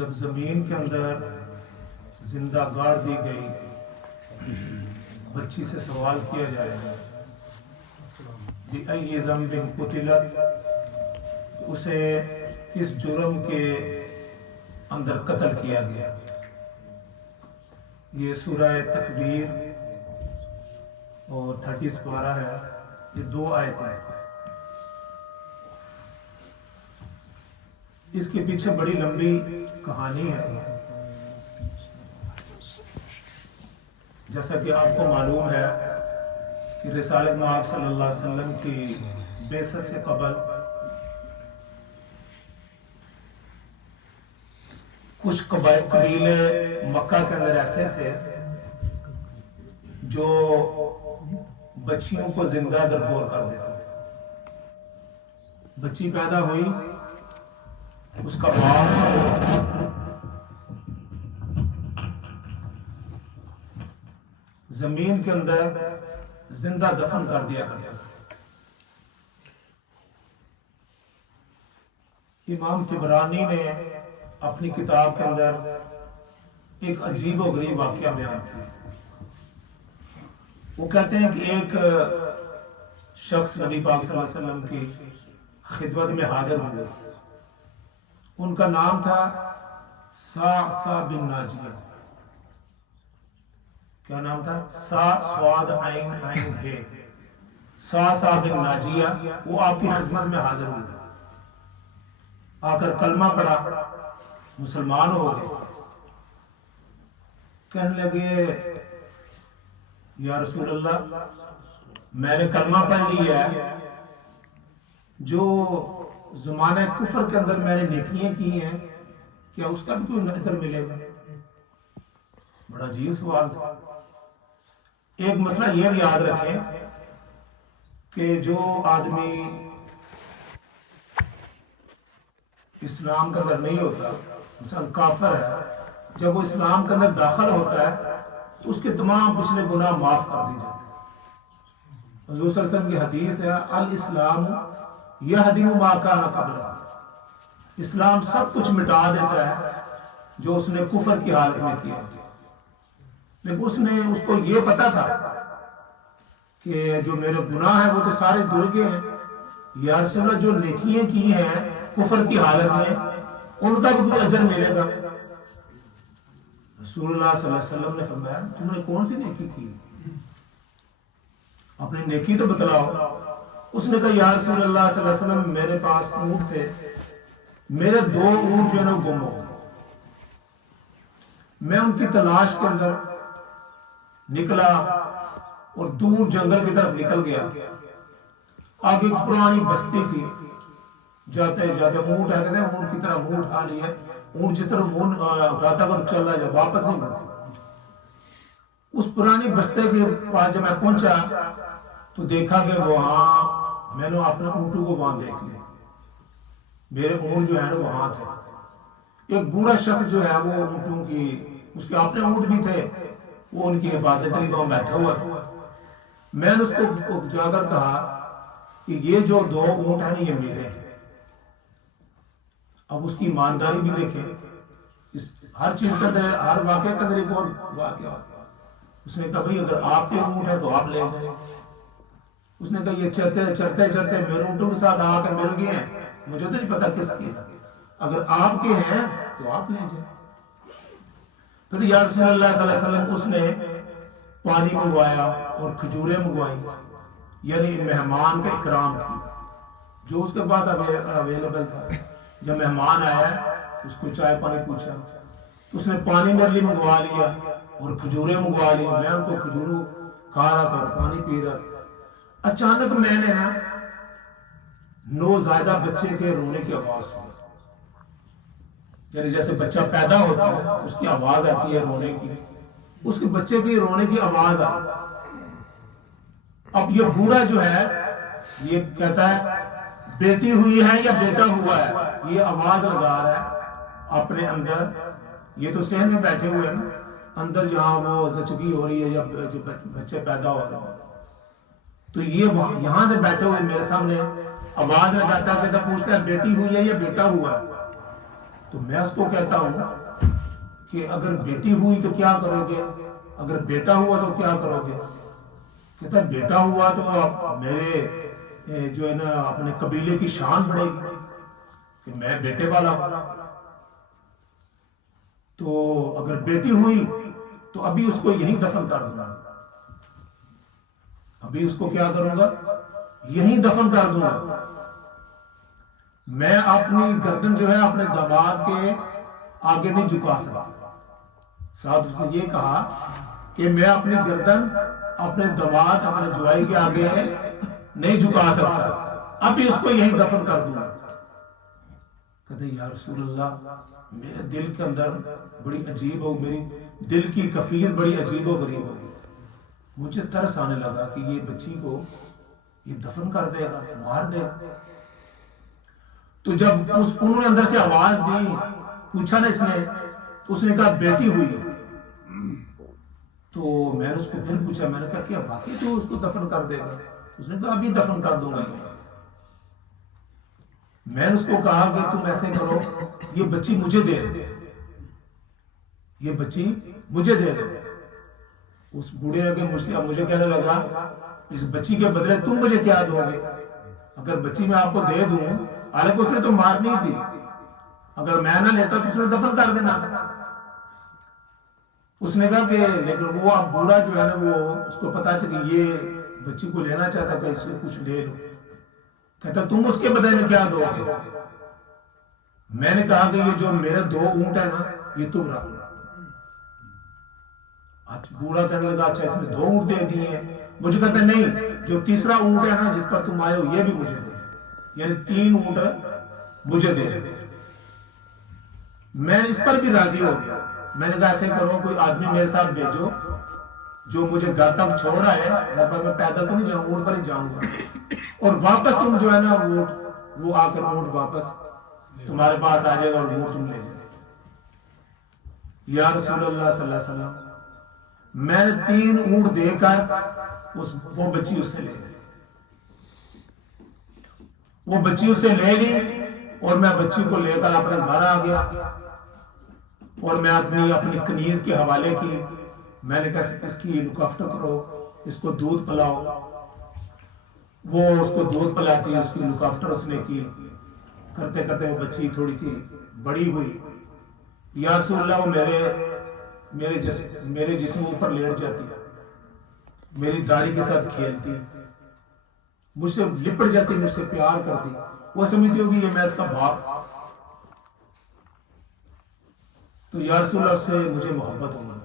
جب زمین کے اندر زندہ گاڑ دی گئی بچی سے سوال کیا جائے گا بِأَيِّ ذَنبٍ قُتِلَتْ، اسے کس جرم کے اندر قتل کیا گیا. یہ سورہ تکویر اور 30 پارہ ہے. یہ 2 آیتیں ہیں. اس کے پیچھے بڑی لمبی کہانی ہے. جیسا کہ آپ کو معلوم ہے کہ رسالت مآب صلی اللہ علیہ وسلم کی بعثت سے قبل کچھ قبیلے مکہ کے اندر ایسے تھے جو بچیوں کو زندہ درگور کر دیتے تھے. بچی پیدا ہوئی، اس کا باپ زمین کے اندر زندہ دفن کر دیا کرتا تھا. امام طبرانی نے اپنی کتاب کے اندر ایک عجیب و غریب واقعہ بیان کیا. وہ کہتے ہیں کہ ایک شخص نبی پاک صلی اللہ علیہ وسلم کی خدمت میں حاضر ہوئے. ان کا نام تھا سعصع بن ناجیہ. کیا نام تھا؟ سعصع بن ناجیہ. وہ آپ کی خدمت میں حاضر ہوئے، آ کر کلمہ پڑھا، مسلمان ہو گئے. کہنے لگے یا رسول اللہ، میں نے کلمہ پڑھ لیا ہے، جو زمانہ کفر کے اندر میں نے نیکیاں کی ہیں، کیا اس کا بھی کوئی اجر ملے گا؟ بڑا عجیب سوال تھا. ایک مسئلہ یہ بھی یاد رکھیں کہ جو آدمی اسلام کا اندر نہیں ہوتا، مثلا کافر ہے، جب وہ اسلام کے اندر داخل ہوتا ہے تو اس کے تمام پچھلے گناہ معاف کر دی جاتے ہیں. حضور صلی اللہ علیہ وسلم کی حدیث ہے الاسلام یہدم ما کان قبلہ. اسلام سب کچھ مٹا دیتا ہے جو اس نے کفر کی حالت میں کیا. لیکن اس کو یہ پتا تھا کہ جو میرے گناہ ہیں وہ تو سارے دھل گئے ہیں. یا رسول اللہ، جو نیکیاں کی ہیں کفر کی حالت میں، ان کا بھی کوئی اجر ملے گا؟ رسول اللہ صلی اللہ علیہ وسلم نے فرمایا تم نے کون سی نیکی کی؟ اپنی نیکی تو بتلاؤ. اس نے کہا یا رسول اللہ صلی اللہ علیہ وسلم، میرے پاس اونٹ تھے، میرے 2 اونٹ جو ہے نا گم ہو گئے. میں ان کی تلاش کے اندر نکلا اور دور جنگل کی طرف نکل گیا. آگے ایک پرانی بستی تھی. جاتے جاتے اونٹ آتے تھے، اونٹ کی طرح منہ اٹھا لیا. اونٹ جس طرح منہ اٹھاتا پر چل رہا ہے، واپس نہیں بڑھتا. اس پرانی بستی کے پاس جب میں پہنچا تو دیکھا کہ وہاں میں نے اپنے اونٹوں کو وہاں دیکھ لیا. میرے اونٹ جو ہے نا وہاں تھے. ایک بوڑھا شخص جو ہے وہ اونٹوں کی، اس کے اپنے اونٹ بھی تھے، وہ ان کی حفاظت کے لیے وہاں بیٹھا ہوا تھا. میں نے اس کو جا کر کہا کہ یہ جو 2 اونٹ ہیں یہ میرے ہیں. اب اس کی ایمانداری بھی دیکھیں. ہر چیز کا ہر واقعہ کا ایک اور واقعہ ہوتا ہے. اس نے کہا بھئی اگر آپ کے اونٹ ہے تو آپ لے جائیں. اس نے کہا یہ چرتے چرتے میرے اونٹوں کے ساتھ آ کر مل گئے ہیں، مجھے تو نہیں پتا کس کے، اگر آپ کے ہیں تو آپ لے جائیں. پھر یا رسول اللہ صلی اللہ علیہ وسلم اس نے پانی منگوایا اور کھجوریں منگوائی، یعنی مہمان کا اکرام کی جو اس کے پاس اویلیبل تھا. جب مہمان آیا اس کو چائے پانی پوچھا، اس نے پانی میرے لیے منگوا لیا اور کھجوریں منگوا لی. میں ان کو کھجوروں کھا رہا تھا اور پانی پی رہا تھا. اچانک میں نے نا نوزائیدہ بچے کے رونے کی آواز سنی. یعنی جیسے بچہ پیدا ہوتا ہے اس کی آواز آتی ہے رونے کی، اس کے بچے کی رونے کی آواز آئی. اب یہ بوڑھا جو ہے یہ کہتا ہے بیٹی ہوئی ہے یا بیٹا ہوا ہے، یہ آواز لگا رہا ہے اپنے اندر. یہ تو صحن میں بیٹھے ہوئے ہیں نا، اندر جہاں وہ زچگی ہو رہی ہے یا جو بچے پیدا ہو رہے ہیں، تو یہ یہاں سے بیٹھے ہوئے میرے سامنے آواز لگاتا ہے، کہتا پوچھتا ہے بیٹی ہوئی ہے یا بیٹا ہوا ہے. تو میں اس کو کہتا ہوں کہ اگر بیٹی ہوئی تو کیا کرو گے، اگر بیٹا ہوا تو کیا کرو گے؟ کہتا ہے بیٹا ہوا تو میرے جو ہے نا اپنے قبیلے کی شان بڑھے گی کہ میں بیٹے والا ہوں. تو اگر بیٹی ہوئی تو ابھی اس کو یہیں دفن کر دوں گا، ابھی اس کو کیا کروں گا، یہیں دفن کر دوں گا. میں اپنی گردن جو ہے اپنے داماد کے آگے نہیں جھکا سکتا. ساتھ اس نے یہ کہا کہ میں اپنی گردن اپنے داماد اپنے جوائی کے آگے نہیں جھکا سکتا، ابھی اس کو یہیں دفن کر دوں گا. کہتے ہیں یا رسول اللہ میرے دل کے اندر بڑی عجیب ہو، میری دل کی کیفیت بڑی عجیب و غریب ہو گئی. مجھے ترس آنے لگا کہ یہ بچی کو یہ دفن کر دے گا، مار دے گا. تو جب انہوں نے اندر سے آواز دی، پوچھا نا اس نے کہا بیٹی ہوئی. تو میں نے اس کو پھر پوچھا، میں نے کہا کیا واقعی تو اس کو دفن کر دے گا؟ اس نے کہا ابھی دفن کر دوں گا. میں نے اس کو کہا کہ تم ایسے کرو، یہ بچی مجھے دے دو، یہ بچی مجھے دے دو. اس بوڑھے نے مجھے کہنے لگا اس بچی کے بدلے تم مجھے کیا دو گے؟ اگر بچی میں آپ کو دے دوں، حالانکہ اس نے تو مارنی تھی، اگر میں نہ لیتا تو اس نے دفن کر دینا تھا. اس نے کہا کہ لیکن وہ اب بوڑھا جو ہے نا وہ اس کو پتا چلا کہ یہ بچی کو لینا چاہتا کہ اس سے کچھ لے لو. کہتا تم اس کے بدلے میں کیا دو گے؟ میں نے کہا کہ یہ جو میرے 2 اونٹ ہیں نا یہ تم رکھ لو. بوڑھا کہنے لگا اچھا اس میں 2 اونٹ دے دیے ہیں. مجھے کہتا ہے نہیں، جو تیسرا اونٹ ہے نا جس پر تم آئے ہو یہ بھی مجھے دے، یعنی 3 اونٹ مجھے دے. میں اس پر بھی راضی ہو گیا. میں نے کہا ایسے کرو کوئی آدمی میرے ساتھ بھیجو جو مجھے گھر تک چھوڑ آئے، گھر پر میں پیدل تو نہیں جاؤں، اونٹ پر ہی جاؤں گا، اور واپس تم جو ہے نا وہ آ کر اونٹ واپس تمہارے پاس آ جائے گا اور اونٹ تم لے جائے. یا رسول اللہ صلی اللہ علیہ وسلم میں نے 3 اونٹ دے کر وہ بچی اس سے لے لی، وہ بچی اس سے لے لی اور میں بچی کو لے کر اپنے گھر آ گیا اور میں اپنی کنیز کے حوالے کی. میں نے کہا اس کی لکافٹ کرو، اس کو دودھ پلاؤ. وہ اس کو دودھ پلاتی، اس کی لکافٹر اس نے کی. کرتے کرتے وہ بچی تھوڑی سی بڑی ہوئی. یا رسول اللہ وہ میرے جسم اوپر لیٹ جاتی، میری داڑھی کے ساتھ کھیلتی، مجھ سے لپٹ جاتی، مجھ سے پیار کرتی. وہ سمجھتی ہوگی یہ میں اس کا باپ. تو یا رسول اللہ سے مجھے محبت ہوگی.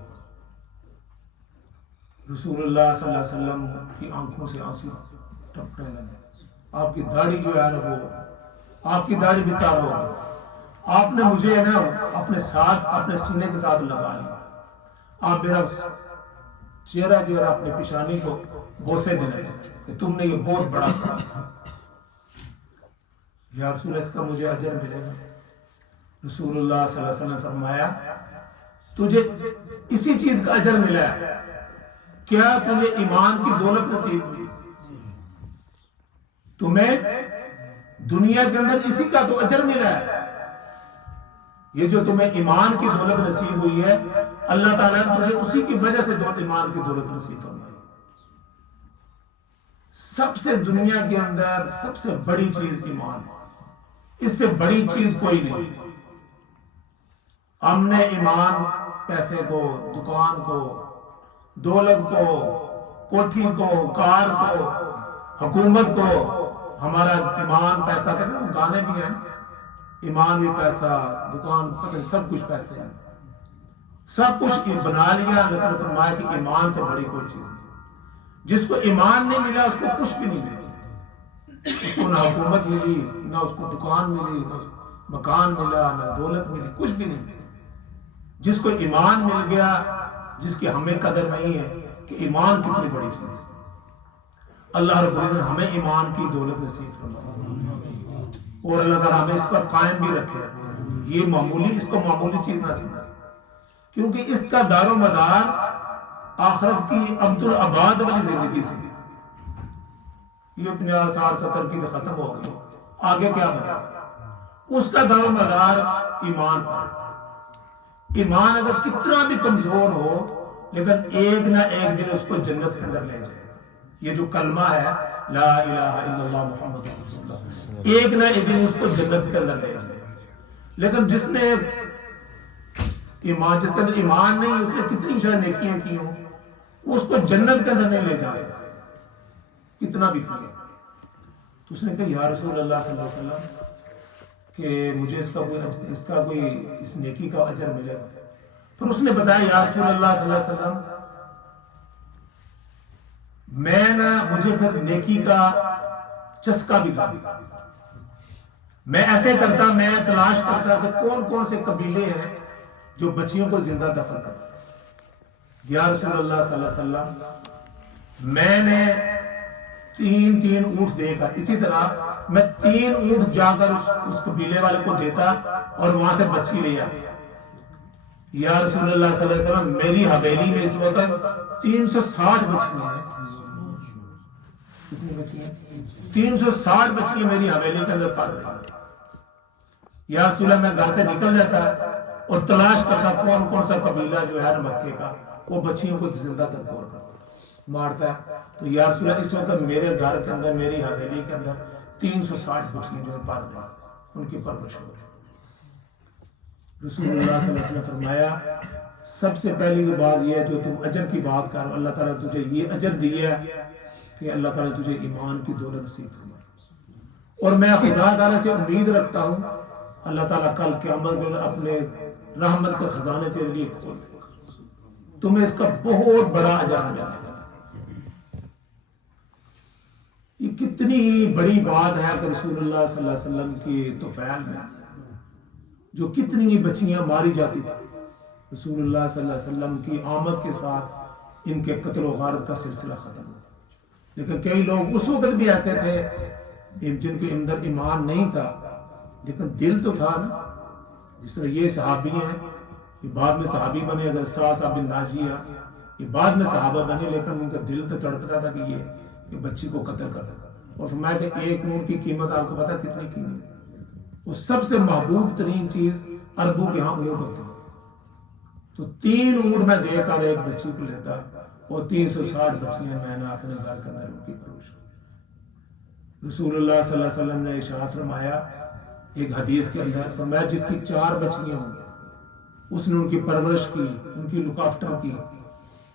رسول اللہ صلی اللہ علیہ وسلم کی آنکھوں سے آنسو ٹپکنے لگے. آپ کی داڑھی جو ہے نا وہ آپ کی داڑھی بھی تار ہو گئی. آپ نے مجھے نا اپنے ساتھ اپنے سینے کے ساتھ لگا لیا. آپ میرا چہرہ جو ہے اپنی پیشانی کو بوسے دینے لگے کہ تم نے یہ بہت بڑا کام. یا رسول اللہ اس کا مجھے اجر ملے گا؟ رسول اللہ صلی اللہ علیہ وسلم فرمایا تجھے اسی چیز کا اجر ملا ہے. کیا تمہیں ایمان کی دولت نصیب ہوئی؟ تمہیں دنیا کے اندر اسی کا تو اجر ملا ہے. یہ جو تمہیں ایمان کی دولت نصیب ہوئی ہے اللہ تعالیٰ نے تجھے اسی کی وجہ سے ایمان کی دولت نصیب فرمائی. سب سے دنیا کے اندر سب سے بڑی چیز ایمان، اس سے بڑی چیز کوئی نہیں. ہم نے ایمان پیسے کو، دکان کو، دولت کو، کوٹھی کو، کار کو، حکومت کو، ہمارا ایمان پیسہ کہتے ہیں گانے بھی ہیں، ایمان بھی پیسہ، دکان سب کچھ پیسے ہیں، سب کچھ بنا لیا. لیکن فرمایا کہ ایمان سے بڑی کوئی چیز نہیں. جس کو ایمان نہیں ملا اس کو کچھ بھی نہیں ملا. اس کو نہ حکومت ملی، نہ اس کو دکان ملی، نہ مکان ملا، نہ دولت ملی، کچھ بھی نہیں ملا. جس کو ایمان مل گیا، جس کی ہمیں قدر نہیں ہے کہ ایمان کتنی بڑی چیز ہے. اللہ رب العزت ہمیں ایمان کی دولت نصیب فرمائے اور اللہ تعالیٰ ہمیں اس پر قائم بھی رکھے. یہ اس کو معمولی چیز نہ سمجھے، کیونکہ اس کا دار و مدار آخرت کی عبدالآباد والی زندگی سے. یہ 50 60 70 کی تو ختم ہو گئی، آگے کیا بنے؟ اس کا دار و مدار ایمان پر. ایمان اگر کتنا بھی کمزور ہو لیکن ایک نہ ایک دن اس کو جنت کے اندر لے جائے. یہ جو کلمہ ہے لا الہ الا اللہ محمد رسول اللہ، ایک نہ ایک دن اس کو جنت کے اندر لے جائے. لیکن جس نے ایمان، جس کے اندر ایمان نہیں، اس نے کتنی شاید نیکیاں کی ہوں، اس کو جنت کے اندر نہیں لے جا سکتا کتنا بھی کیا. تو اس نے کہا یا رسول اللہ صلی اللہ علیہ وسلم کہ مجھے اس کا کوئی اس نیکی کا اجر ملے گا. پھر اس نے بتایا یا رسول اللہ صلی اللہ علیہ وسلم مجھے پھر نیکی کا چسکا بھی لگا. میں ایسے کرتا، میں تلاش کرتا کہ کون کون سے قبیلے ہیں جو بچیوں کو زندہ دفن کرتے. یا رسول اللہ صلی اللہ علیہ وسلم میں نے تین اونٹ دے کر، اسی طرح میں 3 اونٹ جا کر اس قبیلے والے کو دیتا اور وہاں سے بچی لے آتا. یا رسول اللہ صلی اللہ علیہ وسلم میری حویلی میں اس وقت 360 بچیاں ہیں. کتنی بچیاں؟ 360 بچیاں میری حویلی کے اندر پال رہی ہیں. یا رسول اللہ میں گھر سے نکل جاتا اور تلاش کرتا کون کون سا قبیلہ جو ہے مکے کا وہ بچیوں کو زندہ درگور کرتا مارتا ہے. تو یا رسول اللہ اس وقت میرے گھر کے اندر، میری حویلی کے اندر 360 بچیاں جو پال رہی ہیں، ان کی پرورش ہو رہی ہے. رسول اللہ صلی اللہ علیہ وسلم فرمایا سب سے پہلی بات یہ ہے جو تم اجر کی بات کر، اللہ تعالیٰ نے تجھے یہ اجر دیا ہے کہ اللہ تعالیٰ نے تجھے ایمان کی دولت نصیب فرمائی. اور میں خدا تعالیٰ سے امید رکھتا ہوں اللہ تعالیٰ کل قیامت میں اپنے رحمت کا خزانے تیرے لیے کھول دے، تمہیں اس کا بہت بڑا اجر ملے گا. یہ کتنی بڑی بات ہے کہ رسول اللہ صلی اللہ علیہ وسلم کی طفیل میں جو کتنی بچیاں ماری جاتی تھی، رسول اللہ صلی اللہ علیہ وسلم کی آمد کے ساتھ ان کے قتل و غارت کا سلسلہ ختم ہوا. لیکن کئی لوگ اس وقت بھی ایسے تھے جن کے اندر ایمان نہیں تھا لیکن دل تو تھا نا. جس طرح یہ صحابی ہیں، یہ بعد میں صحابی بنے، حضرت صاحب بن ناجیہ یہ بعد میں صحابہ بنے، لیکن ان کا دل تو تڑپتا تھا کہ یہ بچی کو قتل کر. اور فرمایا کہ 1 اونٹ کی قیمت آپ کو پتا کتنی قیمت ہے؟ وہ سب سے محبوب ترین چیز عربوں کے ہاں اونٹ ہوتے ہیں. تو 3 اونٹ میں دے کر ایک بچی کو لیتا اور 360 بچیاں میں نے اپنے گھر کے اندر ان کی پرورش کی. رسول اللہ صلی اللہ علیہ وسلم نے ارشاد فرمایا ایک حدیث کے اندر، فرمایا جس کی 4 بچیاں ہوں اس نے ان کی پرورش کی، ان کی لک آفٹر کی،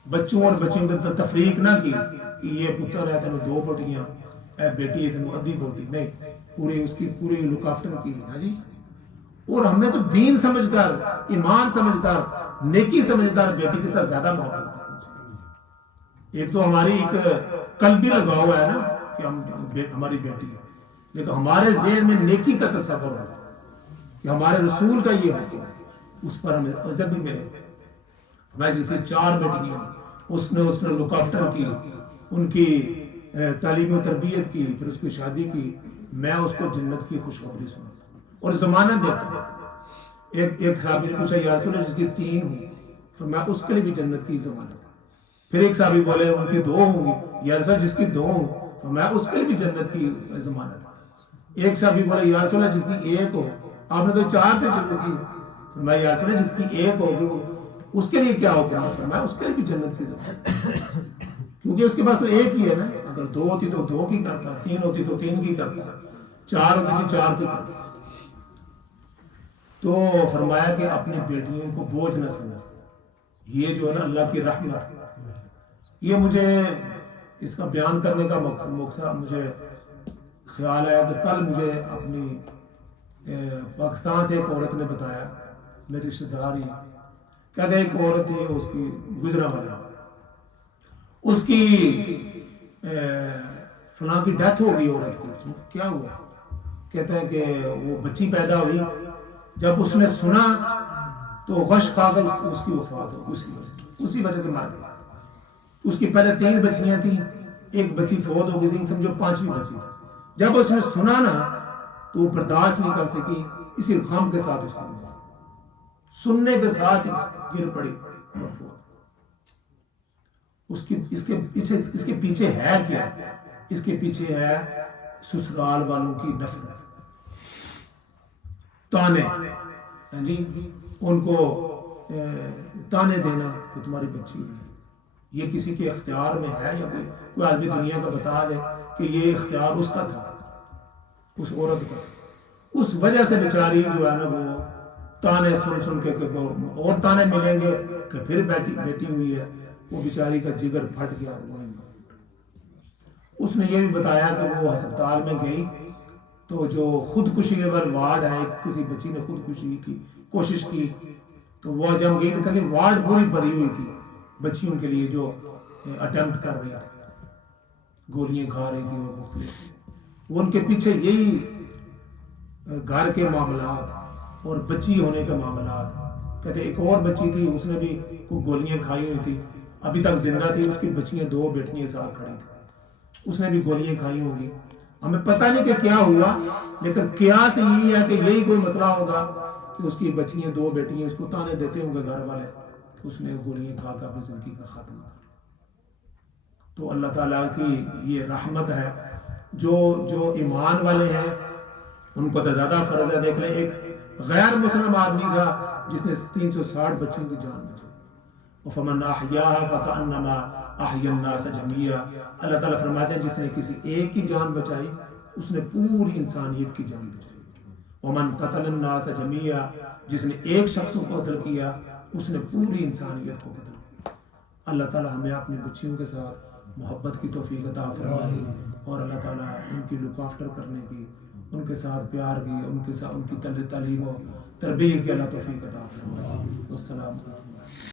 بچوں اور بچیوں کے اندر تفریق نہ کی کہ یہ پتر ہے تینوں 2 بیٹیاں، اے بیٹی ہے تینوں ادھی بیٹی، نہیں، پوری اس کی پوری لک آفٹر کی ہے جی. اور ہمیں تو دین سمجھ کر، ایمان سمجھ کر، نیکی سمجھ کر بیٹی کے ساتھ زیادہ محبت کرنی چاہیے. ایک تو ہماری ایک قلبی لگاؤ ہے نا کہ ہماری بیٹی ہے، لیکن ہمارے ذہن میں نیکی کا تصور ہے کہ ہمارے رسول کا یہ حکم ہے، اس پر ہمیں اجر بھی ملے. میں جیسے 4 بیٹیاں اس نے لک آفٹر کی، ان کی تعلیم و تربیت کی، پھر اس کی شادی کی، میں اس کو جنت کی خوشخبری سناتا اور ضمانت دیتا ہوں. ایک صحابی نے پوچھا یا رسول اللہ جس کی 3 ہوں، پھر میں اس کے لیے بھی جنت کی ضمانت. پھر ایک صحابی بولے ان کی 2 ہوں گی، یا رسول اللہ جس کی 2 ہوں تو میں اس کے لیے بھی جنت کی ضمانت. ایک صحابی بولے یا رسول اللہ جس کی 1 ہو، آپ نے تو 4 سے شروع کی، پھر میں یا رسول اللہ جس کی 1 ہوگی اس کے لیے کیا ہوگا، پھر میں اس کے لیے بھی جنت کی ضمانت. کیونکہ اس کے پاس تو 1 ہی ہے نا، اگر 2 ہوتی تو 2 کی کرتا، 3 ہوتی تو 3 کی کرتا، 4 ہوتی تو 4 کی کرتا. تو فرمایا کہ اپنی بیٹیوں کو بوجھ نہ سمجھ. یہ جو ہے نا اللہ کی رحمت، یہ مجھے اس کا بیان کرنے کا مقصد مجھے خیال آیا کہ کل مجھے اپنی پاکستان سے ایک عورت نے بتایا، میری رشتہ دار ہی، کہتے ایک عورت تھی اس کی گزرا والا، اس کی فلاں کی ڈیتھ ہو گئی عورت کو. کیا ہوا؟ کہتے ہیں کہ وہ بچی پیدا ہوئی، جب اس نے سنا تو غش کھا کر اس کی وفات ہو، اسی وجہ سے مر گئی. اس کی پہلے 3 بچیاں تھیں، ایک بچی فوت ہو گئی، سمجھو 5ویں بچی. جب اس نے سنا نا تو وہ برداشت نہیں کر سکی، اسی غم کے ساتھ اس کی سننے کے ساتھ گر پڑی. اس کے پیچھے ہے کیا؟ اس کے پیچھے ہے سسرال والوں کی نفرت. تانے جی ان کو تانے دینا کہ تمہاری بچی ہوئی، یہ کسی کے اختیار میں ہے یا کوئی آدمی دنیا کا بتا دے کہ یہ اختیار اس کا تھا، اس عورت کا؟ اس وجہ سے بیچاری جو ہے نا وہ تانے سن سن کے اور تانے ملیں گے کہ پھر بیٹی ہوئی ہے، وہ بیچاری کا جگر پھٹ گیا۔ اس نے یہ بھی بتایا کہ وہ ہسپتال میں گئی تو جو خودکشی وارڈ ہے، کسی بچی نے خودکشی کی کوشش کی، تو وہ جب گئی تو کہتے وارڈ پوری بھری ہوئی تھی بچیوں کے لیے جو اٹیمپٹ کر رہی تھی، گولیاں کھا رہی تھی اور مختلف۔ وہ ان کے پیچھے یہی گھر کے معاملات اور بچی ہونے کے معاملات، کہتے ایک اور بچی تھی اس نے بھی کوئی گولیاں کھائی ہوئی تھی، ابھی تک زندہ تھی، اس کی بچیاں 2 بیٹیاں ساتھ کھڑی تھی، اس نے بھی گولیاں کھائی ہوں گی۔ ہمیں پتہ نہیں کہ کیا ہوا، لیکن قیاس یہی ہے کہ یہی کوئی مسئلہ ہوگا کہ اس کی بچیاں 2 بیٹیاں اس کو تانے دیتے ہوں گے گھر والے، اس نے گولیاں کھا کر اپنی زندگی کا خاتمہ کر۔ تو اللہ تعالیٰ کی یہ رحمت ہے، جو ایمان والے ہیں ان کو تو زیادہ فرض ہے۔ دیکھ لیں ایک غیر مسلم آدمی تھا جس نے 360 بچوں کی جان بچائی، وَفَمَنْ أَحْيَاهَا فَكَأَنَّمَا أَحْيَا النَّاسَ جَمِيعًا۔ اللہ تعالیٰ فرماتے ہیں جس نے کسی ایک کی جان بچائی اس نے پوری انسانیت کی جان بچائی۔ وَمَنْ قَتَلَ النَّاسَ جَمِيعًا، جس نے ایک شخص کو قتل کیا اس نے پوری انسانیت کو قتل کیا۔ اللہ تعالیٰ ہمیں اپنی بچیوں کے ساتھ محبت کی توفیق عطا فرمائے، اور اللہ تعالیٰ ان کی لک آفٹر کرنے کی، ان کے ساتھ پیار کی، ان کے ساتھ ان کی تعلیم و تربیت کی اللہ توفیق عطا فرمائے۔ والسلام علیکم۔